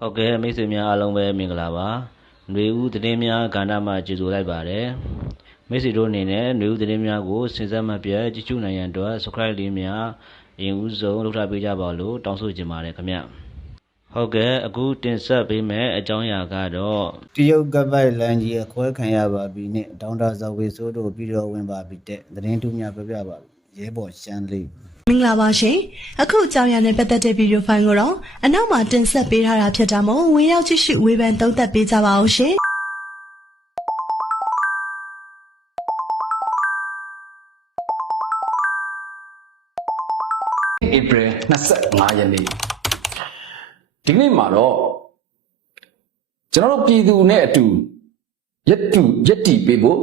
ဟုတ်ကဲ့မိတ်ဆွေများအားလုံးပဲမင်္ဂလာပါຫນွေဦးသတင်းများကဏ္ဍမှာကြိုဆိုလိုက်ပါတယ်မိတ်ဆွေတို့အနေနဲ့ຫນွေဦးသတင်းများကိုစဉ်ဆက်မပြတ်ကြည့်ရှုနိုင်ရန်အတွက် subscribe လေးများအရင်ဦးဆုံးလုပ်ထားပေးကြပါလို့တောင်းဆိုချင်ပါတယ်ခင်ဗျဟုတ်ကဲ့အခုတင်ဆက်ပေးမယ့်အကြောင်းအရာကတော့ တရုတ်ကပိုက်လန်ကြီးအခွဲခံရပါပြီနဲ့ဒေါန်တာဇော်ဝေဆိုးတို့ပြီးတော့ဝင်ပါပြီတဲ့သတင်းတူများပြပြပါပြီရဲဘော်ရှမ်းလေး မင်္ဂလာပါရှင်အခုအကြောင်းအရာနဲ့ပတ်သက်တဲ့ဗီဒီယိုဖိုင်ကိုတော့အနောက်မှာတင်ဆက်ပေးထားတာဖြစ်တာမို့ဝင်ရောက်ကြည့်ရှုဝေဖန်သုံးသပ်ပေးကြပါဦးရှင်ဧပြီ25ရက်နေ့ဒီကနေ့မှာတော့ကျွန်တော်တို့ပြည်သူနဲ့အတူရက်တူရက်တီပေးဖို့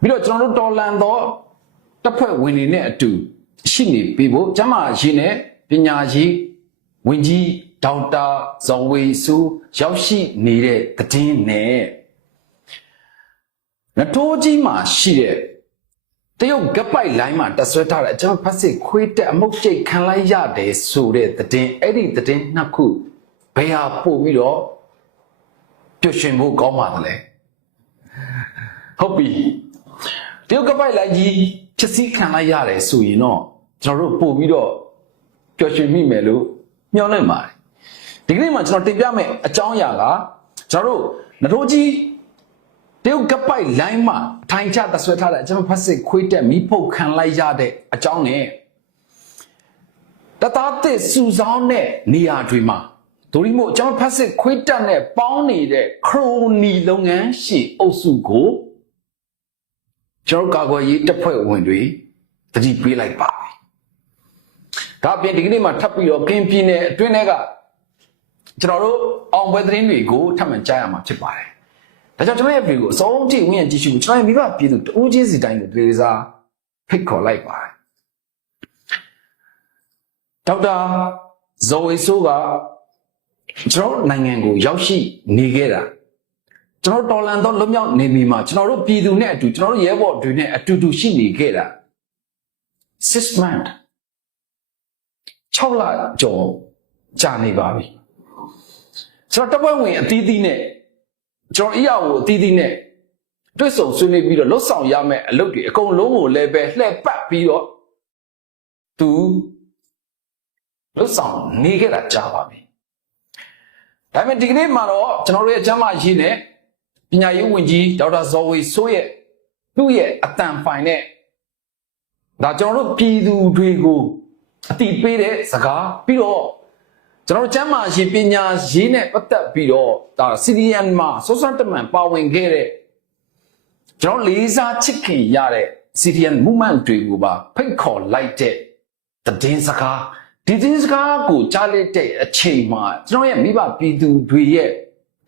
ပြီးတော့ကျွန်တော်တို့တော်လန်သောတပ်ဖွဲ့ဝင်တွေနဲ့အတူ ရှိနေပေးဖို့ကျမရေးနဲ့ပညာရေးဝင်ကြီးဒေါက်တာဇော်ဝေစုရောက်ရှိနေတဲ့တည်င်းနဲ့နတိုးကြီးမှာရှိတဲ့တရုတ်ကပ်ပိုက်လိုင်းမှာတက်ဆွဲထားတဲ့အကျွန်တော်ဖတ်စစ်ခွေးတက်အမုတ်ကျိတ်ခံလိုက်ရတယ်ဆိုတဲ့သတင်းအဲ့ဒီသတင်းနှစ်ခုဘယ်ဟာပို့ပြီးတော့ပျော်ရွှင်ဖို့ကောင်းပါသလဲဟုတ်ပြီတရုတ်ကပ်ပိုက်လိုင်းကြီးဖြစ်စည်းခံလိုက်ရတယ်ဆိုရင်တော့ ကျွန်တော်တို့ပို့ပြီးတော့ပျော်ရွှင်မိမယ်လို့မျှော်လင့်ပါတယ်ဒီကနေ့မှာကျွန်တော်တင်ပြမယ့်အကြောင်းအရာကကျွန်တော်တို့နထိုးကြီးတရုတ်ကပ်ပိုက်လိုင်းမှာထိုင်ချတဆွဲထားတဲ့အကျွန်တော်ဖတ်စစ်ခွေးတက်မီးဖုတ်ခံလိုက်ရတဲ့အကြောင်းနဲ့တသားတစ်စူဆောင်းတဲ့နေရာတွေမှာဒိုရီမို့ကျွန်တော်ဖတ်စစ်ခွေးတက်နဲ့ပေါင်းနေတဲ့ခရိုနီလုပ်ငန်းရှင်အုပ်စုကိုကျွန်တော်ကာကွယ်ရေးတပ်ဖွဲ့ဝင်တွေတတိပေးလိုက်ပါပြီ။ ဒါအပြင်ဒီကနေ့မှာထပ်ပြီးတော့ကင်းပြင်းတဲ့အတွင်းထဲကကျွန်တော်တို့အောင်ပွဲသတင်းတွေကိုထပ်မံကြားရမှာဖြစ်ပါတယ်။ဒါကြောင့်ကျွန်တော်ရဲ့ဗီဒီယိုကိုအဆုံးထိဝင်ရကြည့်ရှုကျွန်တော်ရဲ့မိဘပြည်သူတဦးချင်းစီတိုင်းကိုတွေ့စားဖိတ်ခေါ်လိုက်ပါတယ်ဒေါက်တာဇော်ဝေဆိုးကကျွန်တော်နိုင်ငံကိုရောက်ရှိနေခဲ့တာကျွန်တော်တော်လန်တော့လွတ်မြောက်နေပြီမှာကျွန်တော်တို့ပြည်သူနဲ့အတူကျွန်တော်တို့ရဲဘော်တွေနဲ့အတူတူရှိနေခဲ့တာ6 month 6လကျော်ကြာနေပါပြီကျွန်တော်တပွဲဝင်အသီးသီးနဲ့ကျွန်တော်အရာကိုအသီးသီးနဲ့တွေ့ဆုံဆွေးနွေးပြီးတော့လှုပ်ဆောင်ရမယ့်အလုပ်တွေအကုန်လုံးကိုလည်းပဲလှည့်ပတ်ပြီးတော့သူလှုပ်ဆောင်နေခဲ့တာကြာပါပြီ။ဒါပေမဲ့ဒီကနေ့မှာတော့ကျွန်တော်တို့ရဲ့အချမ်းမရေးနဲ့ပညာရေးဝန်ကြီးဒေါက်တာဇော်ဝေဆိုးရဲ့သူ့ရဲ့အတန်ဖိုင်နဲ့ဒါကျွန်တော်တို့ပြည်သူတွေကို အတိပေးတဲ့စကားပြီးတော့ကျွန်တော်တို့ကျမ်းမာရေးပညာရေးနဲ့ပတ်သက်ပြီးတော့ဒါ CDN မှာစိုးစမ်းတမန်ပါဝင်ခဲ့တဲ့ကျွန်တော်လေးစားချစ်ခင်ရတဲ့ CDN movement တွေကိုပါဖိတ်ခေါ်လိုက်တဲ့တည်င်းစကားဒီတည်င်းစကားကိုကြားလိုက်တဲ့အချိန်မှာကျွန်တော်ရဲ့မိဘပြည်သူတွေရဲ့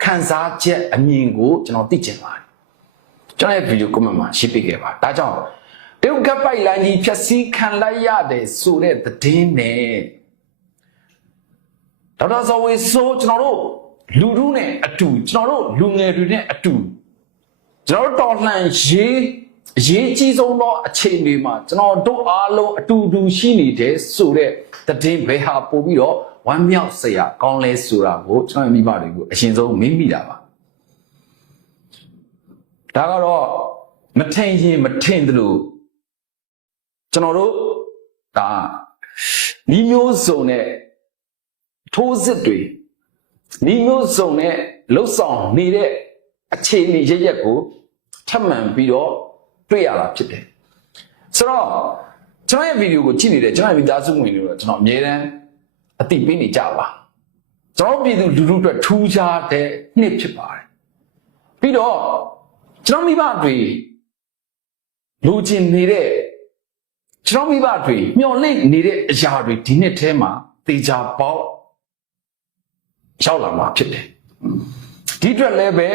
ခံစားချက်အမြင်ကိုကျွန်တော်သိချင်ပါတယ်ကျွန်တော်ရဲ့ဗီဒီယို comment မှာရှင်းပြခဲ့ပါဒါကြောင့် တရုတ်ကပ်ပိုက်လိုင်းကြီးဖြည့်ဆည်းခံလိုက်ရတဲ့ဆိုတဲ့တည်င်းနဲ့ဒေါက်တာဇော်ဝေဆိုးကျွန်တော်တို့လူထုနဲ့အတူကျွန်တော်တို့လူငယ်တွေနဲ့အတူကျွန်တော်တို့တော်လှန်ရေးအရေးကြီးဆုံးသောအချိန်တွေမှာကျွန်တော်တို့အားလုံးအတူတူရှိနေတယ်ဆိုတဲ့တည်င်းဘယ်ဟာပို့ပြီးတော့ဝမ်းမြောက်စရာကောင်းလဲဆိုတာကိုကျွန်တော်မိဘတွေကိုအရင်ဆုံးမင်းမိတာပါဒါကတော့မထင်ရင်မထင်တယ်လို့ ကျွန်တော်တို့ဒါဤမျိုးစုံနဲ့ထိုးစစ်တွေဤမျိုးစုံနဲ့လှုပ်ဆောင်နေတဲ့အခြေအနေရရက်ကိုထပ်မံပြီးတော့တွေ့ရတာဖြစ်တယ်ဆိုတော့ကျွန်တော်ရဲ့ဗီဒီယိုကိုကြည့်နေတဲ့ကျွန်တော်ရဲ့မိသားစုဝင်တွေတော့ကျွန်တော်အမြဲတမ်းအသိပေးနေကြပါကျွန်တော်ပြည်သူလူထုအတွက်ထူးခြားတဲ့နှစ်ဖြစ်ပါတယ်ပြီးတော့ကျွန်တော်မိဘတွေလူကျင်နေတဲ့ ကျွန်တော်မိဘတွေမျော်လင့်နေတဲ့အရာတွေဒီနှစ်ထဲမှာတေချာပေါက်ရောက်လာမှာဖြစ်တယ်ဒီအတွက်လည်းပဲ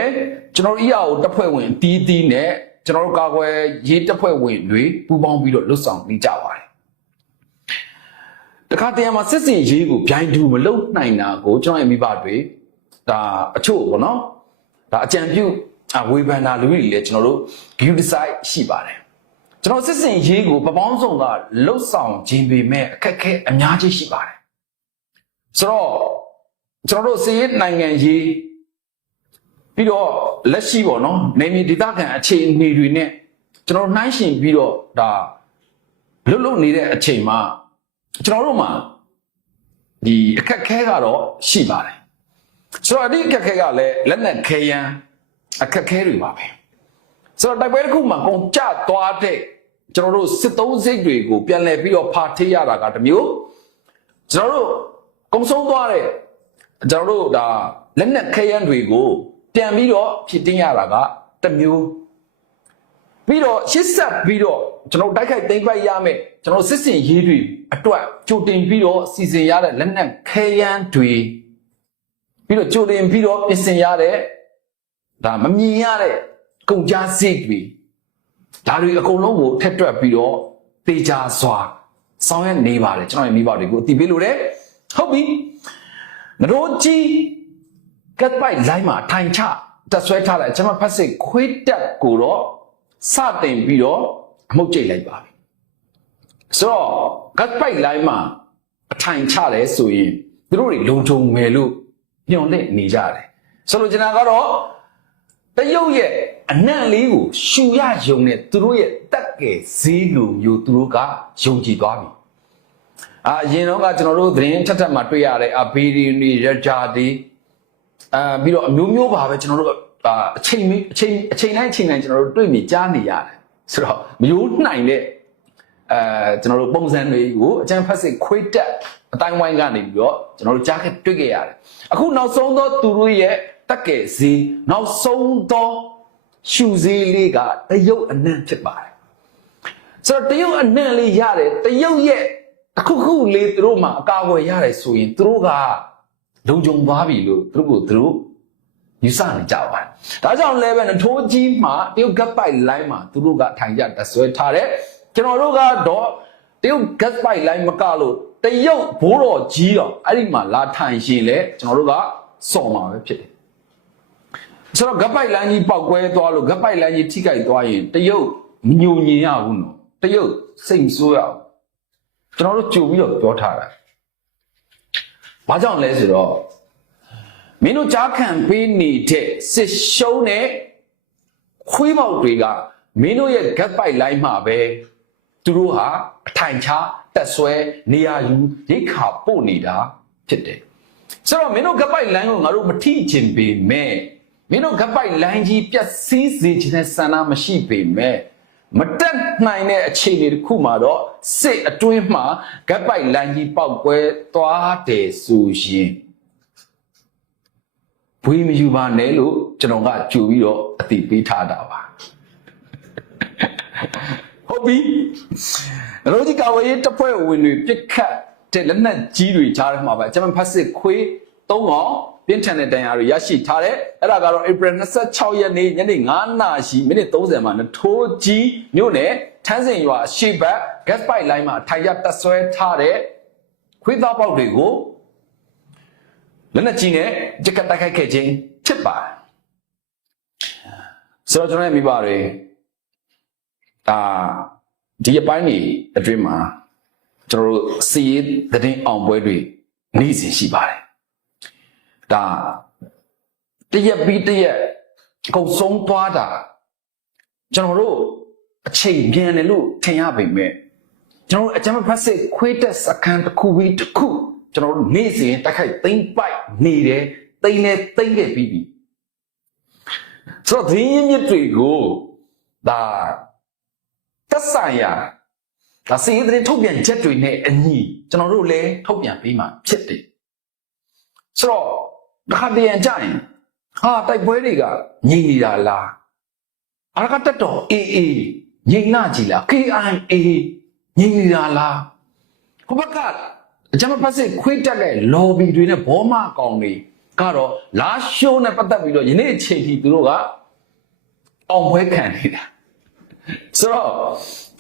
ကျွန်တော်တို့ EAO တပ်ဖွဲ့ဝင်တီးတီးနဲ့ကျွန်တော်တို့ကာကွယ်ရေးတပ်ဖွဲ့ဝင်တွေပူးပေါင်းပြီးတော့လွတ်ဆောင်နေကြပါတယ်တခါတည်းမှာစစ်စင်ရေးကိုဗျိုင်းတူမလုံနိုင်တာကိုကျွန်တော်ရဲ့မိဘတွေဒါအချို့ပေါ့နော်ဒါအကြံပြုအဝေဖန်တာလူတွေလည်းကျွန်တော်တို့ view design ရှိပါတယ် ကျွန်တော်စစ်စင်ရေးကိုပပေါင်းဆောင်ကလှုပ်ဆောင်ခြင်းပေမဲ့အခက်အခဲအများကြီးရှိပါတယ်ဆိုတော့ကျွန်တော်တို့စီးရေးနိုင်ငံရေးပြီးတော့လက်ရှိပေါ့နော်နေမီဒေသခံအခြေအနေတွေနဲ့ကျွန်တော်တို့နှိုင်းယှဉ်ပြီးတော့ဒါလွတ်လွတ်နေတဲ့အချိန်မှာကျွန်တော်တို့မှာဒီအခက်ခဲကတော့ရှိပါတယ်ဆိုတော့ဒီအခက်ခဲကလည်းလက်နက်ခဲယမ်းအခက်ခဲတွေပါပဲဆိုတော့တိုက်ပွဲတစ်ခုမှာကုန်ကျသွားတဲ့ ကျွန်တော်တို့စစ်သုံးစိတ်တွေကိုပြန်လည်ပြီးတော့ဖာထေးရတာကတစ်မျိုးကျွန်တော်တို့ကုံဆုံးသွားတဲ့ကျွန်တော်တို့ဒါလက်နက်ခဲယမ်းတွေကိုပြန်ပြီးတော့ဖြစ်တင်းရတာကတစ်မျိုးပြီးတော့ရှစ်ဆက်ပြီးတော့ကျွန်တော်တိုက်ခိုက်သိမ်းပိုက်ရမယ်ကျွန်တော်စစ်စင်ရေးတွေအတွက်ကြိုတင်ပြီးတော့စီစဉ်ရတဲ့လက်နက်ခဲယမ်းတွေပြီးတော့ကြိုတင်ပြီးတော့ပြင်ဆင်ရတဲ့ဒါမမြင်ရတဲ့ကုန်ကြစိတ်တွေ ဒါတွေအကုန်လုံးကိုထက်တွက်ပြီးတော့တေချာစွာဆောင်ရွက်နေပါတယ်ကျွန်တော်ရဲ့မိဘတွေကိုအတိပေးလို့တယ်ဟုတ်ပြီငရိုးကြီးကတ်ပိုက်လိုင်းမှာထိုင်ချတက်ဆွဲထားတဲ့အကျွန်မဖတ်စစ်ခွေးတက်ကိုတော့စတင်ပြီးတော့အမှုတ်ကျိတ်လိုက်ပါပြီဆိုတော့ကတ်ပိုက်လိုင်းမှာအထိုင်ချတယ်ဆိုရင်သူတို့တွေလုံခြုံမယ်လို့ညွှန်လင့်နေကြတယ်ဆိုလိုချင်တာကတော့တရုတ်ရဲ့ အနံ့လေးကိုရှူရယုံနဲ့သူတို့ရဲ့တက်ကဲဈေးလိုမျိုးသူတို့ကယုံကြည်သွားပြီအာအရင်တော့ကကျွန်တော်တို့သတင်းထက်ထက်မှာတွေ့ရတဲ့အဘေဒီနီရဂျာဒီအာပြီးတော့အမျိုးမျိုးပါပဲကျွန်တော်တို့အာအချိန်မီအချိန်အချိန်တိုင်းအချိန်တိုင်းကျွန်တော်တို့တွေ့မြင်ကြားနေရတယ်ဆိုတော့မျိုးနိုင်တဲ့အဲကျွန်တော်တို့ပုံစံတွေကိုအကျန်းဖက်စစ်ခွေးတက်အတိုင်းဝိုင်းကနေပြီးတော့ကျွန်တော်တို့ကြားခဲ့တွေ့ခဲ့ရတယ်အခုနောက်ဆုံးတော့သူတို့ရဲ့တက်ကဲဈေးနောက်ဆုံးတော့ ရှူဈေးလေးကတရုတ်အနံ့ဖြစ်ပါတယ်ဆိုတော့တရုတ်အနံ့လေးရတယ်တရုတ်ရဲ့အခုခုလေးသူတို့မှာအကာအကွယ်ရတယ်ဆိုရင်သူတို့ကလုံခြုံသွားပြီလို့သူတို့ကိုသူတို့ယူဆနေကြပါတယ်ဒါကြောင့်လည်းပဲနထိုးကြီးမှာတရုတ်ကပ်ပိုက်လိုင်းမှာသူတို့ကထိုင်ကြတဆွဲထားတယ်ကျွန်တော်တို့ကတော့တရုတ်ကပ်ပိုက်လိုင်းမကလို့တရုတ်ဘိုးတော်ကြီးတော့အဲ့ဒီမှာလာထိုင်ရှင်လဲကျွန်တော်တို့ကစော်မှာပဲဖြစ်တယ် ဆိုတော့ဂက်ပိုက်လမ်းကြီးပောက်ကွဲသွားလို့ဂက်ပိုက်လမ်းကြီးထိခိုက်သွားရင်တရုတ်မညိုညင်ရဘူးနော်တရုတ်စိတ်မဆိုးရဘူးကျွန်တော်တို့ကြိုပြီးတော့ပြောထားတာဘာကြောင့်လဲဆိုတော့မင်းတို့ကြားခံပေးနေတဲ့စစ်ရှုံးတဲ့ခွေးပေါက်တွေကမင်းတို့ရဲ့ဂက်ပိုက်လိုင်းမှာပဲသူတို့ဟာအထိုင်ချတက်ဆွဲနေရာယူရိတ်ခါပို့နေတာဖြစ်တယ်ဆိုတော့မင်းတို့ဂက်ပိုက်လိုင်းကိုငါတို့မထိချင်ပေမဲ့ မင်းတို့ဂက်ပိုက်လိုင်းကြီးပြက်စီးစေခြင်းနဲ့ဆန္ဒမရှိပေမဲ့မတက်နိုင်တဲ့အခြေအနေတစ်ခုမှာတော့စစ်အတွင်းမှာဂက်ပိုက်လိုင်းကြီးပောက်ကွဲသွားတယ်ဆိုရင်ဘွေးမယူပါနဲ့လို့ကျွန်တော်ကကြိုပြီးတော့အတိပေးထားတာပါဟုတ်ပြီရိုဒီကာဝေးတပ်ဖွဲ့ဝင်တွေပြစ်ခတ်တဲ့လက်နက်ကြီးတွေကြားထဲမှာပဲဂျမန်ဖက်စစ်ခွေး၃កောင် ပြင်းထန်တဲ့တန်ရာတွေရရှိထားတယ်အဲ့ဒါကတော့ April 26ရက်နေ့ညနေ9နာရီမိနစ်30မှာနထိုးကြီးမြို့နယ်ထန်းစင်ရွာအရှိတ်ဘက် gas pipe line မှာထိုင်ရတက်ဆွဲထားတဲ့ခွေးသားပေါက်တွေကိုလက်နက်ကြီးနဲ့ကြက်ကတိုက်ခိုက်ခဲ့ခြင်းဖြစ်ပါတယ်ဆိုတော့ကျွန်တော်ရဲ့မိဘတွေအာဒီအပိုင်းတွေအတွင်းမှာကျွန်တော်တို့စီးရေးသတင်းအောင်ပွဲတွေနေ့စဉ်ရှိပါတယ် ဒါတရက်ပြီးတရက်ကုန်ဆုံးသွားတာကျွန်တော်တို့အချိန်ပြန်တယ်လို့ထင်ရပေမဲ့ကျွန်တော်တို့အကြမ်းဖက်စစ်ခွေးတက်စကန်တစ်ခုပြီးတစ်ခုကျွန်တော်တို့နေ့စဉ်တိုက်ခိုက်သိမ့်ပိုက်နေတယ်သိမ့်လဲသိမ့်ခဲ့ပြီးပြီဆိုတော့ဒီရင်းမြစ်တွေကိုဒါသက်ဆိုင်ရာဒါစီးရင်တဲ့ထုတ်ပြန်ချက်တွေနဲ့အညီကျွန်တော်တို့လည်းထုတ်ပြန်ပေးမှာဖြစ်တယ်ဆိုတော့ တစ်ခါတည်းရန်ကြရင်ဟာတိုက်ပွဲတွေကငြိမ်နေတာလားအရကတက်တော်အေးအေးငြိမ်လာကြည်လား KIA ငြိမ်နေတာလားဟိုဘက်ကအကြမ်းဖက်စစ်ခွေးတက်တဲ့ lobby တွေနဲ့ဘောမကောင်တွေကတော့လာရှိုးနဲ့ပတ်သက်ပြီးတော့ယနေ့အချိန်ထိသူတို့ကအောင်ပွဲခံနေတာဆိုတော့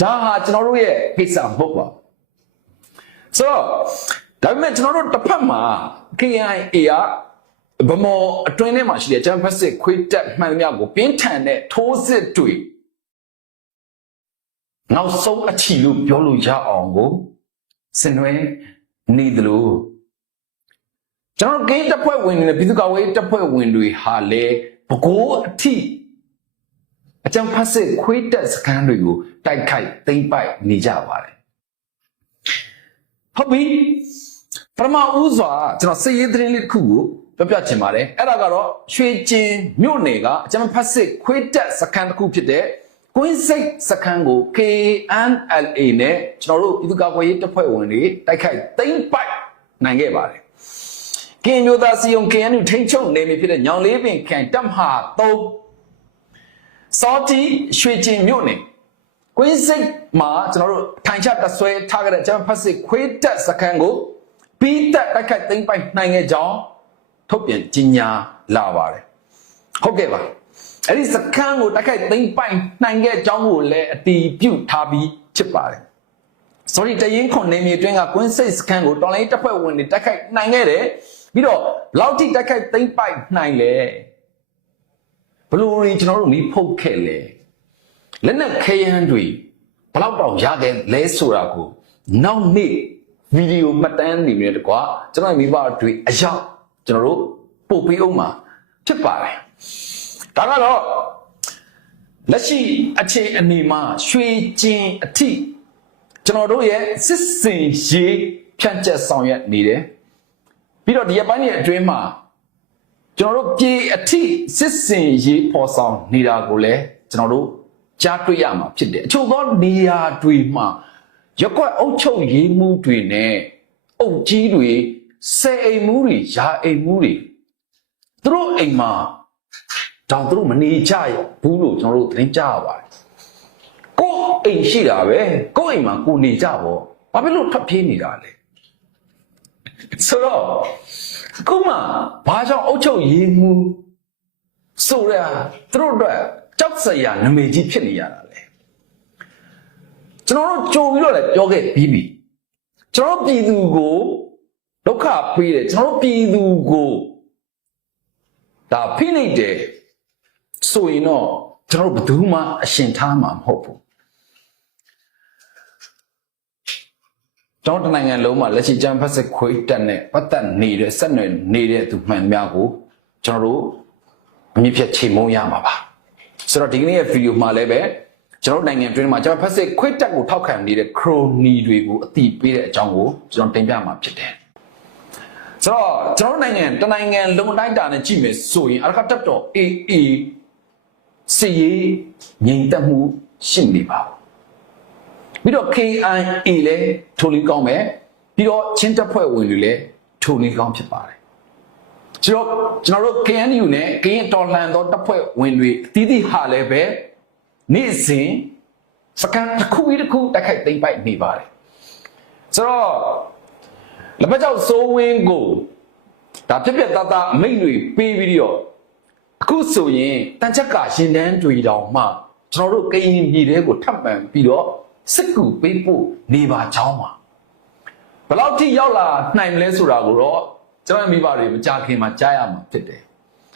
ဒါဟာကျွန်တော်တို့ရဲ့ကိစ္စမဟုတ်ပါဘူးဆိုတော့ဒါပေမဲ့ကျွန်တော်တို့တစ်ဖက်မှာ KIA က ဗမော်အတွင်းထဲမှာရှိတဲ့ဂျမ်ဖက်စစ်ခွေးတက်မှန်သမျှကိုပြင်းထန်တဲ့ထိုးစစ်တွေနောက်ဆုံးအချီလို့ပြောလို့ရအောင်ကိုစင်နွဲနေသလိုကျွန်တော်တို့ဂိမ်းတပ်ဖွဲ့ဝင်တွေနဲ့ပြည်သူ့ကာကွယ်ရေးတပ်ဖွဲ့ဝင်တွေဟာလေဘကိုးအထိအကြံဖတ်စစ်ခွေးတက်စကန်တွေကိုတိုက်ခိုက်သိမ်းပိုက်နေကြပါတယ်ဟုတ်ပြီပထမဦးစွာကျွန်တော်စစ်ရေးသတင်းလေးတစ်ခုကို ပြောပြချင်ပါတယ်အဲ့ဒါကတော့ရွှေကျင်မြို့နယ်ကအကြံဖတ်စစ်ခွေးတက်စကန်တစ်ခုဖြစ်တဲ့ကွင်းစိတ်စခန်းကို KNLA နဲ့ကျွန်တော်တို့ပြည်သူ့ကာကွယ်ရေးတပ်ဖွဲ့ဝင်တွေတိုက်ခိုက်သိမ်းပိုက်နိုင်ခဲ့ပါတယ်ကင်မျိုးသားစီယုံ KNU ထိန်းချုပ်နေပြီဖြစ်တဲ့ညောင်လေးပင်ခန်တပ်မဟာ3စောတီရွှေကျင်မြို့နယ်ကွင်းစိတ်မှာကျွန်တော်တို့ထိုင်ချတဆွဲထားကြတဲ့ကျွန်တော်ဖတ်စစ်ခွေးတက်စခန်းကိုပြီးတက်တိုက်ခိုက်သိမ်းပိုက်နိုင်ခဲ့ကြောင်း ထုတ်ပြန်ကြေညာလာပါတယ်ဟုတ်ကဲ့ပါအဲ့ဒီစခန်းကိုတိုက်ခိုက်သိမ်းပိုက်နိုင်ခဲ့ကြောင်းကိုလည်းအတီးပြုတ်ထားပြီးဖြစ်ပါတယ် sorry တရင်ခွန်နေမြေအတွင်းကကွင်းစိတ်စခန်းကိုတော်လိုင်းတပ်ဖွဲ့ဝင်တွေတိုက်ခိုက်နိုင်ခဲ့တယ်ပြီးတော့ဘယ်လောက်ထိတိုက်ခိုက်သိမ်းပိုက်နိုင်လဲဘလို့ရင်ကျွန်တော်တို့မီးဖုတ်ခဲ့လဲလက်နက်ခဲယမ်းတွေဘယ်လောက်တောင်ရခဲ့လဲဆိုတာကိုနောက်နေ့ဗီဒီယိုမှတ်တမ်းနေမြဲတကွာကျွန်တော်မိဘတွေအရောက် ကျွန်တော်တို့ပို့ပေးအောင်မှာဖြစ်ပါတယ်ဒါကတော့လက်ရှိအခြေအနေမှာရွှေကျင်အထိကျွန်တော်တို့ရဲ့စစ်စင်ရေးဖြန့်ကျက်ဆောင်ရွက်နေတယ်ပြီးတော့ဒီရက်ပိုင်းရဲ့အတွင်းမှာကျွန်တော်တို့ပြေအထိစစ်စင်ရေးပေါ်ဆောင်နေတာကိုလည်းကျွန်တော်တို့ကြားတွေ့ရမှာဖြစ်တယ်အချို့သောနေရာတွေမှာရက်ကွက်အုပ်ချုပ်ရေးမှုတွေနဲ့အုပ်ကြီးတွေ ဆယ်အိမ်မှုတွေယာအိမ်မှုတွေသူတို့အိမ်မှာတောင်သူတို့မနေကြရဘူးလို့ကျွန်တော်တို့သတင်းကြားရပါတယ်ကိုယ်အိမ်ရှိတာပဲကိုယ်အိမ်မှာကိုနေကြပေါ့ဘာဖြစ်လို့ထွက်ပြေးနေတာလဲဆိုတော့ခုမှဘာကြောင့်အုတ်ချုပ်ရေးမှုဆိုရသူတို့အတွက်ကြောက်စရာနမိတ်ကြီးဖြစ်နေရတာလေကျွန်တော်တို့ကြုံပြီးတော့လည်းပြောခဲ့ပြီးပြီကျွန်တော်တို့ပြည်သူကို ဒုက္ခပေးတယ်ကျွန်တော်တို့ပြည်သူကိုဒါဖိနှိပ်တယ်ဆိုရင်တော့ကျွန်တော်တို့ဘယ်သူမှအရှင်ထားမှာမဟုတ်ဘူးကျွန်တော်တို့နိုင်ငံလုံးမှာလက်ရှိကျန်းဖက်စစ်ခွေးတက်နဲ့ပတ်သက်နေတဲ့ဆက်နွယ်နေတဲ့သူမှန်များကိုကျွန်တော်တို့အမြင့်ဖြတ်ချိန်မုံရမှာပါဆိုတော့ဒီကနေ့ရဲ့ဗီဒီယိုမှာလည်းပဲကျွန်တော်တို့နိုင်ငံအတွင်းမှာကျန်းဖက်စစ်ခွေးတက်ကိုထောက်ခံနေတဲ့ခရိုနီတွေကိုအတိပေးတဲ့အကြောင်းကိုကျွန်တော်တင်ပြမှာဖြစ်တယ် ဆိုတော့ကျွန်တော်တို့နိုင်ငံတနိုင်ငံလုံးတိုင်းတာနဲ့ကြည့်မယ်ဆိုရင်အရကတက်တော် AA စီရေးငြိမ်သက်မှုရှိနေပါဘူးပြီးတော့ KIA လည်းထိုလီကောင်းမယ်ပြီးတော့ချင်းတပ်ဖွဲ့ဝင်တွေလည်းထိုလီကောင်းဖြစ်ပါတယ်ကျွန်တော်ကျွန်တော်တို့ KNU နဲ့ကရင်တော်လှန်သောတပ်ဖွဲ့ဝင်တွေအသီးသီးဟာလည်းပဲနေ့စဉ်စကန်တစ်ခုပြီးတစ်ခုတိုက်ခိုက်သိမ်းပိုက်နေပါတယ်ဆိုတော့ လက်ပတ်ကြောင့်စိုးဝင်းကိုဒါပြက်ပြက်သားသားအမိတ်တွေပေးပြီးတော့အခုဆိုရင်တန်ချက်ကရှင်တန်းတွေတောင်မှကျွန်တော်တို့ကရင်ပြည်တွေကိုထပ်ပံပြီးတော့စစ်ကူပေးဖို့နေပါချောင်းပါဘယ်လောက်ထိရောက်လာနိုင်မလဲဆိုတာကိုတော့ကျွန်တော်မိဘတွေမကြခင်မှာကြားရမှာဖြစ်တယ်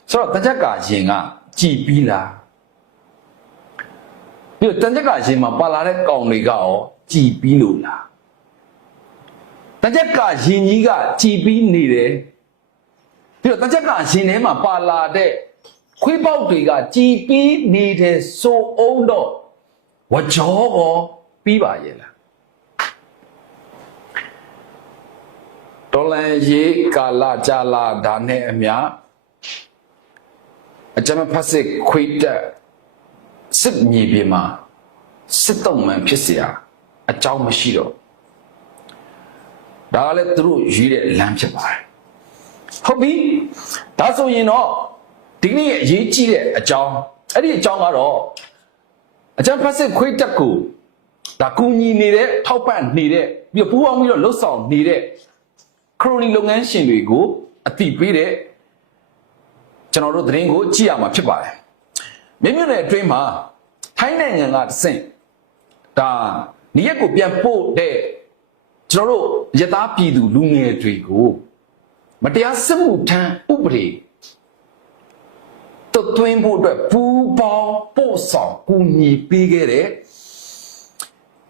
ဆိုတော့တန်ချက်ကရှင်ကကြည်ပြီးလားပြီးတော့တန်ချက်ကရှင်မှာပါလာတဲ့ကောင်တွေကရောကြည်ပြီးလို့လား တန်ချက်ကရှင်ကြီးကကြည်ပြီးနေတယ်ပြီးတော့တန်ချက်ကရှင်ထဲမှာပါလာတဲ့ ခွေးပေါက်တွေကကြည်ပြီးနေတဲ့စိုးအောင်တော့ဝကြောကောပြီးပါရဲ့လားဒေါ်လန်ရေးကာလာကြာလာဒါနဲ့အမျှအကြမ်းဖက်စစ်ခွေးတက်စစ်မြေပြင်မှာစစ်တုံးမှန်ဖြစ်เสียအကြောင်းမရှိတော့ ဒါကလည်းသူတို့ရွေးတဲ့လမ်းဖြစ်ပါတယ်ဟုတ်ပြီဒါဆိုရင်တော့ဒီကနေ့အရေးကြီးတဲ့အကြောင်းအဲ့ဒီအကြောင်းကတော့အကျန်းဖက်စစ်ခွေးတက်ကိုဒါကူညီနေတဲ့ထောက်ပံ့နေတဲ့ပြီးတော့ပူးပေါင်းပြီးတော့လှုပ်ဆောင်နေတဲ့ခရိုနီလုပ်ငန်းရှင်တွေကိုအတိပေးတဲ့ကျွန်တော်တို့သတင်းကိုကြည့်ရမှာဖြစ်ပါတယ်မြင်းမြတ်နယ်အတွင်းမှာထိုင်းနိုင်ငံကတဆင့်ဒါနေရက်ကိုပြန်ပို့တဲ့ ကျွန်တော်တို့ယတာပြည်သူလူငယ်တွေကိုမတရားစစ်မှုထမ်းဥပဒေတွတ်သွင်းဖို့အတွက်ပူပေါင်းပို့ဆောင်ကူညီပေးခဲ့တဲ့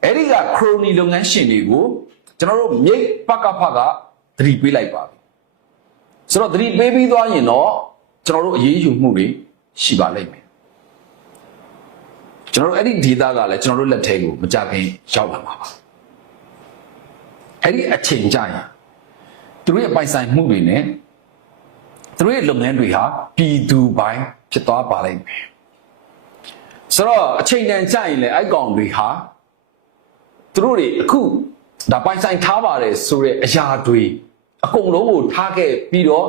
အဲ့ဒီကခရိုနီလုပ်ငန်းရှင်တွေကိုကျွန်တော်တို့မြိတ်ပကဖကသတိပေးလိုက်ပါပြီဆိုတော့သတိပေးပြီးသွားရင်တော့ကျွန်တော်တို့အရေးယူမှုတွေရှိပါလိမ့်မယ်ကျွန်တော်တို့အဲ့ဒီဒေတာကလည်းကျွန်တော်တို့လက်ထဲကိုမကြခင်ရောက်လာမှာပါ အဲ့ဒီအချိန်ကြရင်သူတို့ရဲ့ပိုင်ဆိုင်မှုတွေနဲ့သူတို့ရဲ့လုပ်ငန်းတွေဟာပြည်သူပိုင်းဖြစ်သွားပါလိမ့်မယ်ဆိုတော့အချိန်တန်ကြရင်လည်းအဲ့ကောင်တွေဟာသူတို့တွေအခုဒါပိုင်ဆိုင်ထားပါတယ်ဆိုတဲ့အရာတွေအကုန်လုံးကိုထားခဲ့ပြီးတော့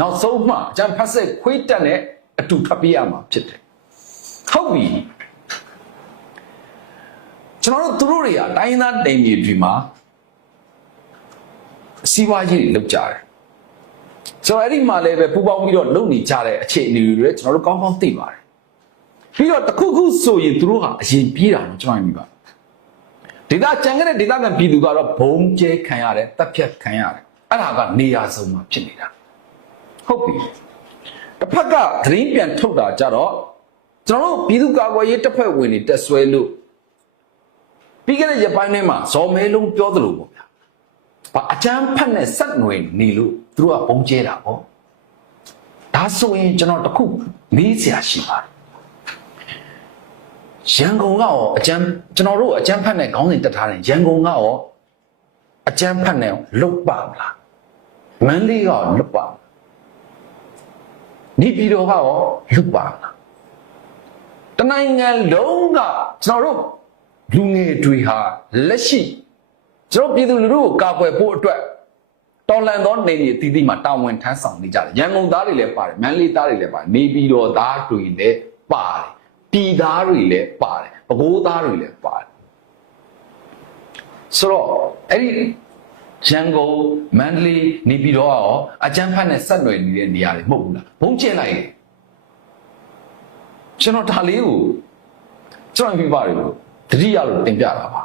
နောက်ဆုံးမှအကျန်ဖတ်ဆက်ခွေးတက်နဲ့အတူထွက်ပြေးရမှာဖြစ်တယ်ဟုတ်ပြီကျွန်တော်တို့သူတို့တွေကတိုင်းရင်းသားတိမ်မြေတွေမှာ စီးပွားရေးတွေလုပ်ကြတယ်ဆိုတော့အဲ့ဒီမှာလည်းပဲပူပေါင်းပြီးတော့လုပ်နေကြတဲ့အခြေအနေတွေလည်းကျွန်တော်တို့ကောင်းကောင်းသိပါတယ်ပြီးတော့တစ်ခုခုဆိုရင်သူတို့ဟာအရင်ပြေးတာလို့ကျွန်တော်မြင်ပါဒေတာကြံခဲ့တဲ့ဒေတာကပြည်သူကတော့ဘုံကျဲခံရတယ်တပ်ဖြတ်ခံရတယ်အဲ့ဒါကနေရာစုံမှာဖြစ်နေတာဟုတ်ပြီတစ်ဖက်ကသတင်းပြန်ထုတ်တာကြတော့ကျွန်တော်တို့ပြည်သူ့ကာကွယ်ရေးတပ်ဖွဲ့ဝင်တွေတက်ဆွဲလို့ပြီးခဲ့တဲ့ရက်ပိုင်းထဲမှာဇော်မဲလုံးပြောသလိုပေါ့ဗျာ။ ဘာအချမ်းဖတ်နဲ့ဆက်နွယ်နေလို့သူတို့ကပုံကျဲတာပေါ့။ဒါဆိုရင်ကျွန်တော်တခုမေးစရာရှိပါတယ်။ရန်ကုန်ကရောအချမ်းကျွန်တော်တို့အချမ်းဖတ်နဲ့ခေါင်းစဉ်တက်ထားတယ်ရန်ကုန်ကရောအချမ်းဖတ်နဲ့လုတ်ပါမလား။မန္တလေးကရောလုတ်ပါမလား။နေပြည်တော်ကရောလုတ်ပါမလား။တနိုင်ငံလုံးကကျွန်တော်တို့လူငယ်တွေဟာလက်ရှိ ကျွန်တော်ပြည်သူလူထုကိုကာကွယ်ဖို့အတွက်တော်လန်သောနေမြေတည်တည်မှာတာဝန်ထမ်းဆောင်နေကြတယ်ရန်ကုန်သားတွေလည်းပါတယ်မန္တလေးသားတွေလည်းပါတယ်နေပြည်တော်သားတွေလည်းပါတယ်ပြည်သားတွေလည်းပါတယ်ပဲခူးသားတွေလည်းပါတယ်ဆိုတော့အဲ့ဒီရန်ကုန်မန္တလေးနေပြည်တော်ကရောအကြမ်းဖက်နဲ့ဆက်နွယ်နေတဲ့နေရာတွေမဟုတ်ဘူးလားဘုံကျဲလိုက်တယ်ကျွန်တော်ဒါလေးကိုကျွန်တော်ပြပါတယ်လို့တတိယလို့တင်ပြတာပါ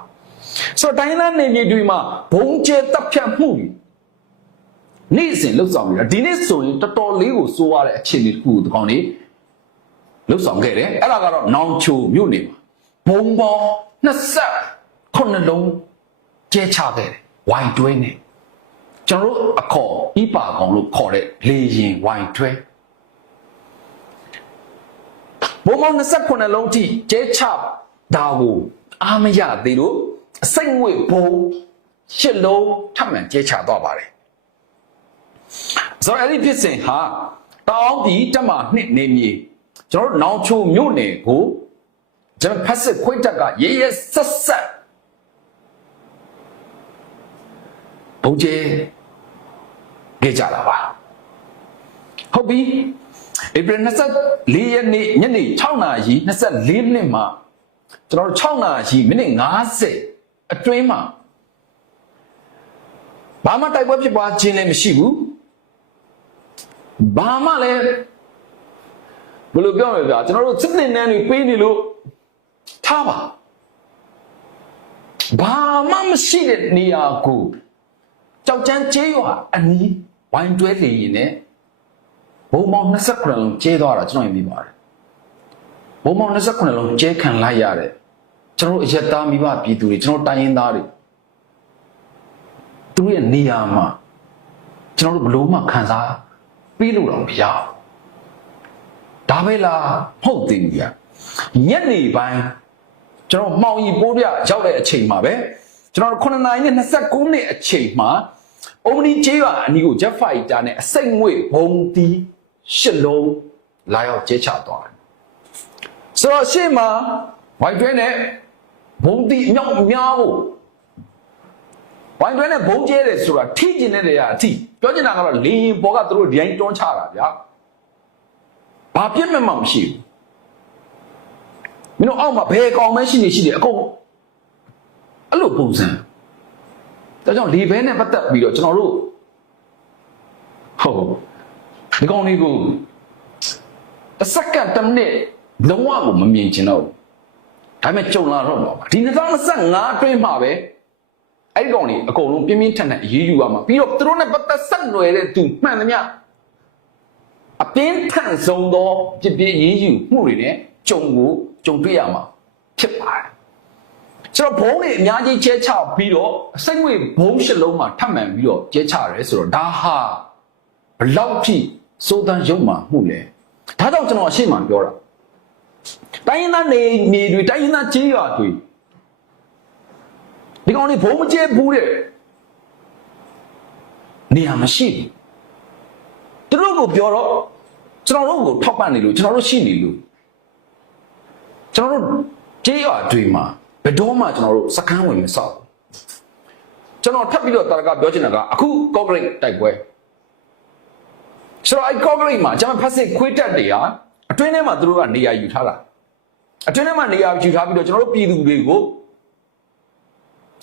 ဆိုတော့တိုင်းသားနေမြေတွေမှာဘုံကျဲတပ်ဖြတ်မှုတွေနေ့စဉ်လှုပ်ဆောင်နေတာဒီနေ့ဆိုရင်တော်တော်လေးကိုစိုးရတဲ့အခြေအနေတစ်ခုကိုဒီကောင်လေးလှုပ်ဆောင်ခဲ့တယ်အဲ့ဒါကတော့နောင်ချိုမြို့နေမှာဘုံပေါင်း29လုံးကျဲချခဲ့တယ်ဝိုင်တွဲနေကျွန်တော်တို့အခေါ်ဤပါကောင်လို့ခေါ်တဲ့လေရင်ဝိုင်တွဲဘုံပေါင်း29လုံးထိကျဲချဒါကိုအားမရသေးလို့ အစိမ့်ငွေဘုံရှစ်လုံးထပ်မံကျဲချသွားပါတယ်ဆိုတော့အဲ့ဒီဖြစ်စဉ်ဟာတောင်းဒီတက်မှာနှစ်နေမြေကျွန်တော်တို့နောင်ချိုမြို့နယ်ကိုကျွန်တော်ဖက်စစ်ခွိတ်တက်ကရဲရဲဆက်ဆက်ဘုံကျဲခဲ့ကြတာပါဟုတ်ပြီဧပြီ24ရက်နေ့ညနေ6နာရီ24မိနစ်မှာကျွန်တော်တို့6နာရီမိနစ်50 အတွင်းမှာဘာမှတိုက်ပွဲဖြစ်ပွားခြင်းလည်းမရှိဘူးဘာမှလည်းဘယ်လိုပြောမလဲဗျာကျွန်တော်တို့စစ်တင်နန်းတွေပေးနေလို့ထားပါဘာမှမရှိတဲ့နေရာကိုကြောက်ချမ်းကျေးရွာအနီးဝိုင်းတွဲနေရင်လည်းဘုံမောင်29လုံးကျေးသွားတာကျွန်တော်မြင်ပါတယ်ဘုံမောင်29လုံးကျဲခံလိုက်ရတဲ့ ကျွန်တော်တို့အရက်သားမိဘပြည်သူတွေကျွန်တော်တိုင်းရင်းသားတွေသူတို့ရဲ့နေရာမှာကျွန်တော်တို့ဘလို့မှခံစားပြီးလို့တော့မရဘူးဒါပဲလားမဟုတ်သေးဘူးဗျညနေပိုင်းကျွန်တော်မှောင်ရီပိုးပြရောက်တဲ့အချိန်မှာပဲကျွန်တော်9နာရီနဲ့29မိနစ်အချိန်မှာအုံမနီကျေးရွာအနီးကို Jet Fighter နဲ့အစိတ်ငွေဘုံတီးရှစ်လုံးလာရောက်ကျဲချသွားတယ်ဆိုတော့ရှေ့မှာ white တွဲနဲ့ ဘုံတီအမြောက်အများဖို့ဝိုင်းတွဲနဲ့ဘုံကျဲတယ်ဆိုတာထိကျင်တဲ့နေရာအထိပြောချင်တာကတော့လေရင်ပေါ်ကသူတို့ဒီတိုင်းတွန်းချတာဗျာဘာပြစ်မဲ့မှမရှိဘူးမင်းတို့အောက်မှာဘယ်ကောင်မဲရှိနေရှိတယ်အကုန်အဲ့လိုပုံစံဒါကြောင့်လေဘဲနဲ့ပတ်သက်ပြီးတော့ကျွန်တော်တို့ဟုတ်ဒီကောင်လေးကိုတစ်စက္ကန့်တစ်မိနစ်လုံးဝကိုမမြင်ချင်တော့ဘူး ဒါပေမဲ့ကြုံလာတော့တော့ပါဒီ2025အတွင်းမှာပဲအဲ့ဒီကောင်တွေအကုန်လုံးပြင်းပြင်းထန်ထန်အရေးယူရမှာပြီးတော့သူတို့နဲ့ပတ်သက်ဆက်နွယ်တဲ့သူမှန်သမျှအပြင်းထန်ဆုံးသောပြပြအရေးယူမှုတွေနဲ့ကြုံကိုကြုံတွေ့ရမှာဖြစ်ပါတယ်ကျွန်တော်ဘုံတွေအများကြီးကျဲချပြီးတော့စိတ်ငွေဘုံရှစ်လုံးမှာထပ်မံပြီးတော့ကျဲချရဲဆိုတော့ဒါဟာဘလောက်ထိစိုးတန်းရုပ်မှမှုလဲဒါကြောင့်ကျွန်တော်အရှိမှပြောတာ တိုင်းရင်းသားနေနေတွေတိုင်းရင်းသားကြေးရွာတွေဒီကောင်လေးဘုံမကျဲဘူးတဲ့နေရာမရှိဘူးသူတို့ကိုပြောတော့ကျွန်တော်တို့ကိုထောက်ပံ့နေလို့ကျွန်တော်တို့ရှိနေလို့ကျွန်တော်တို့ကြေးရွာတွေမှာဘယ်တော့မှကျွန်တော်တို့စကမ်းဝင်မဆောက်ဘူးကျွန်တော်ထပ်ပြီးတော့တာရကပြောချင်တာကအခုကော့ဂရိတ်တိုက်ပွဲဆိုတော့အဲ့ကော့ဂရိတ်မှာကျွန်တော်ဖက်စစ်ခွေးတက်တွေဟာအတွင်းထဲမှာသူတို့ကနေရာယူထားတာ အတွင်းထဲမှာနေရာယူထားပြီးတော့ကျွန်တော်တို့ပြည်သူတွေကို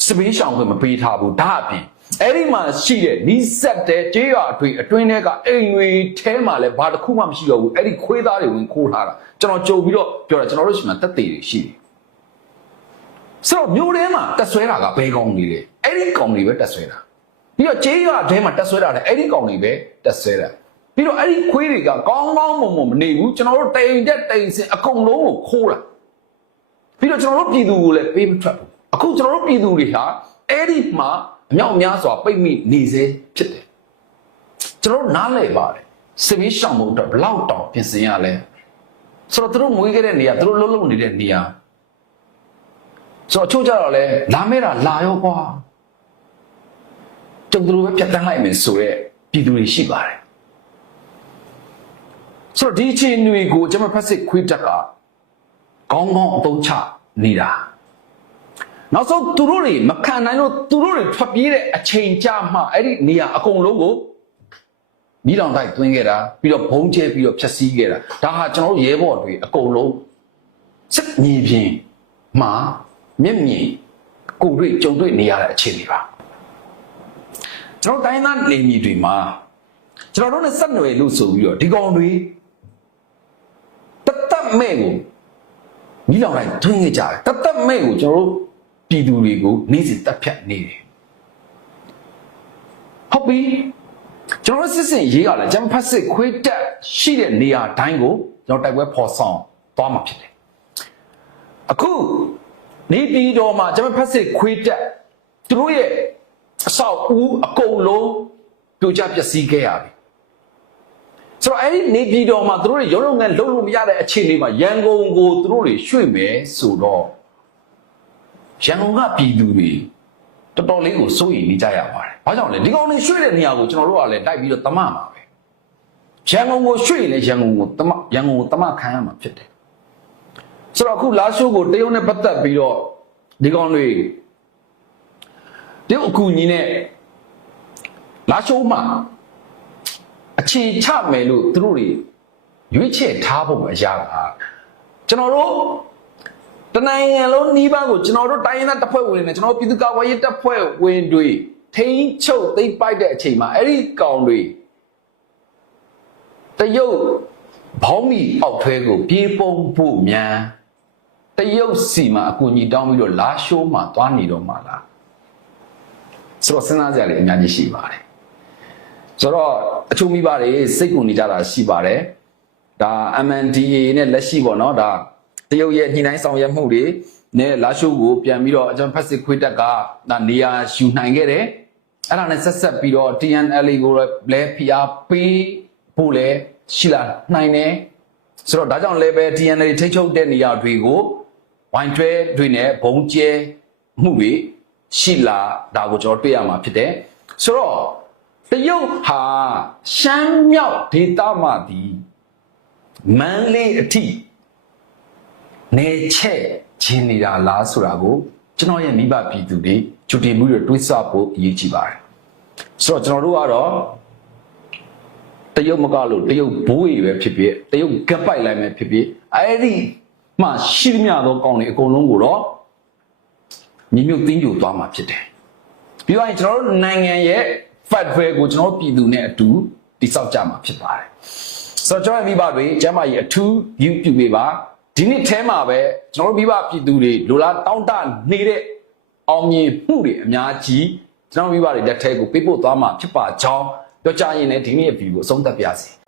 စပင်းရှောင်ခွင့်မပေးထားဘူးဒါအပြင်အဲ့ဒီမှာရှိတဲ့နီးစက်တဲ့ကြေးရွာအတွင်းအတွင်းထဲကအိမ်တွေထဲမှာလည်းဘာတစ်ခုမှမရှိတော့ဘူးအဲ့ဒီခွေးသားတွေဝင်ခိုးထားတာကျွန်တော်ကြုံပြီးတော့ပြောတာကျွန်တော်တို့ရှိမှတက်သေးတွေရှိတယ်ဆိုတော့မျိုးထဲမှာတက်ဆွဲတာကဘယ်ကောင်ကြီးလဲအဲ့ဒီကောင်တွေပဲတက်ဆွဲတာပြီးတော့ကြေးရွာထဲမှာတက်ဆွဲတာလည်းအဲ့ဒီကောင်တွေပဲတက်ဆွဲတာပြီးတော့အဲ့ဒီခွေးတွေကကောင်းကောင်းမွန်မွန်မနေဘူးကျွန်တော်တို့တိမ်တက်တိမ်စင်အကုန်လုံးကိုခိုးတာ ပြီးတော့ကျွန်တော်တို့ပြည်သူကိုလည်းပေးမထွက်ဘူးအခုကျွန်တော်တို့ပြည်သူတွေဟာအဲ့ဒီမှာအမြောက်များစွာပိတ်မိနေစေဖြစ်တယ်ကျွန်တော်တို့နားလည်ပါတယ်စမင်းရှောင်မှုအတွက်ဘလောက်တောင်ပြင်ဆင်ရလဲဆိုတော့သူတို့မွေးခဲ့တဲ့နေရာသူတို့လုံးလုံးနေတဲ့နေရာဆိုတော့အချို့ကြတော့လဲလာမဲတာလာရောကွာကျုပ်တို့ပဲပြတ်တန်းလိုက်မယ်ဆိုတော့ပြည်သူတွေရှိပါတယ်ဆိုတော့ဒီအချိန်တွေကိုကျွန်မဖက်စစ်ခွေးတက်က ကောင်းကောင်းအသုံးချနေတာနောက်ဆုံးသူတို့တွေမခံနိုင်လို့သူတို့တွေထွက်ပြေးတဲ့အချိန်ကြာမှအဲ့ဒီနေရာအကုန်လုံးကိုမိလောင်တိုက်သွင်းခဲ့တာပြီးတော့ဘုံကျဲပြီးတော့ဖျက်ဆီးခဲ့တာဒါဟာကျွန်တော်တို့ရဲဘော်တွေအကုန်လုံးစစ်မြေပြင်မှာမျက်မြင်ကိုယ်တွေ့ကြုံတွေ့နေရတဲ့အခြေအနေပါကျွန်တော်တိုင်းသားနေမီတွေမှာကျွန်တော်တို့နဲ့ဆက်နွယ်လို့ဆိုပြီးတော့ဒီကောင်တွေတတ်မဲ့ကို မိလောင်လိုက်ထွင်းခဲ့ကြတယ်တတ်မဲ့ကိုကျွန်တော်တို့ပြည်သူတွေကိုနေ့စဉ်တက်ဖြတ်နေတယ်ဟုတ်ပြီကျွန်တော်စစ်စင်ရေးရလဲဂျမ်ဖတ်စစ်ခွေးတက်ရှိတဲ့နေရာတိုင်းကိုကျွန်တော်တိုက်ပွဲဖော်ဆောင်သွားမှာဖြစ်တယ်အခုနေပြည်တော်မှာဂျမ်ဖတ်စစ်ခွေးတက်သူတို့ရဲ့အဆောက်အဦအကုန်လုံးပြိုကျပျက်စီးခဲ့ရပြီ ဆိုတော့အဲ့ဒီနေပြည်တော်မှာသူတို့တွေရုံးလုံးငန်းလုံးလို့မရတဲ့အခြေအနေမှာရန်ကုန်ကိုသူတို့တွေရွှေ့မယ်ဆိုတော့ရန်ကုန်ကပြည်သူတွေတော်တော်လေးကိုစိုးရိမ်နေကြရပါတယ်။ဘာကြောင့်လဲဒီကောင်တွေရွှေ့တဲ့နေရာကိုကျွန်တော်တို့ကလည်းတိုက်ပြီးတော့တမမှာပဲ။ရန်ကုန်ကိုရွှေ့ရင်လည်းရန်ကုန်ကိုတမရန်ကုန်ကိုတမခံရမှာဖြစ်တယ်။ဆိုတော့အခုလာရှိုးကိုတရုတ်နဲ့ပတ်သက်ပြီးတော့ဒီကောင်တွေတရုတ်အကူညီနဲ့လာရှိုးမှာ အခြေချမယ်လို့သူတို့တွေရွေးချယ်ထားဖို့အရာကကျွန်တော်တို့တနိုင်ငံလုံးနှီးပါးကိုကျွန်တော်တို့တိုင်းရင်းသားတပ်ဖွဲ့ဝင်တွေနဲ့ကျွန်တော်တို့ပြည်သူ့ကာကွယ်ရေးတပ်ဖွဲ့ဝင်တွေထိန်းချုပ်သိမ်းပိုက်တဲ့အချိန်မှာအဲ့ဒီကောင်တွေတရုတ်ဘောင်းမီအောက်ထွဲကိုပြေးပုံဖို့မြန်တရုတ်စီမှာအကူအညီတောင်းပြီးတော့လာရှိုးမှာသွားနေတော့မှလားဆိုတော့စဉ်းစားကြရလေအများကြီးရှိပါတယ် ဆိုတော့အချို့မိဘတွေစိတ်ကူနေကြတာရှိပါတယ်ဒါ MNDA နဲ့လက်ရှိပေါ့နော်ဒါတရုတ်ရဲ့ညှိနှိုင်းဆောင်ရွက်မှုတွေနဲ့လာရှိုးကိုပြန်ပြီးတော့အကြံဖက်စစ်ခွေးတက်ကဒါနေရာယူနိုင်ခဲ့တယ်အဲ့ဒါနဲ့ဆက်ဆက်ပြီးတော့ TNLA ကိုလည်း PR ပေးဖို့လည်းရှိလာနိုင်တယ်ဆိုတော့ဒါကြောင့်လည်းပဲ TNLA ထိတ်ချုပ်တဲ့နေရာတွေကိုဝိုင်းတွဲတွေနဲ့ဘုံကျဲမှုတွေရှိလာဒါကိုကျွန်တော်တွေ့ရမှာဖြစ်တယ်ဆိုတော့ တရုတ်ဟာရှမ်းမြောက်ဒေသမှာဒီမန်းလေးအထိနေချက်ချင်းနေတာလားဆိုတာကိုကျွန်တော်ရဲ့မိဘပြည်သူတွေချူတင်မှုတွေတွေးဆဖို့အရေးကြီးပါတယ်ဆိုတော့ကျွန်တော်တို့ကတော့တရုတ်မကလို့တရုတ်ဘိုးကြီးပဲဖြစ်ဖြစ်တရုတ်ကပ်ပိုက်လိုက်မယ်ဖြစ်ဖြစ်အဲ့ဒီမှရှိသမျှသောကောင်းတွေအကုန်လုံးကိုတော့ညီမြုပ်တင်းကြိုသွားမှာဖြစ်တယ်ပြီးတော့ကျွန်တော်တို့နိုင်ငံရဲ့ Federal ကိုကျွန်တော်ပြည်သူနဲ့အတူတိစောက်ကြမှာဖြစ်ပါတယ်ဆိုတော့ကျွန်တော်မိဘတွေကျမ်းမာရေးအထူးယူပြုပေးပါဒီနေ့ထဲမှာပဲကျွန်တော်တို့မိဘပြည်သူတွေလိုလားတောင်းတနေတဲ့အောင်မြင်မှုတွေအများကြီးကျွန်တော်မိဘတွေလက်ထဲကိုပေးပို့သွားမှာဖြစ်ပါကြောင်းပြောကြရင်လည်းဒီနေ့အဗီကိုအဆုံးသတ်ပါစေ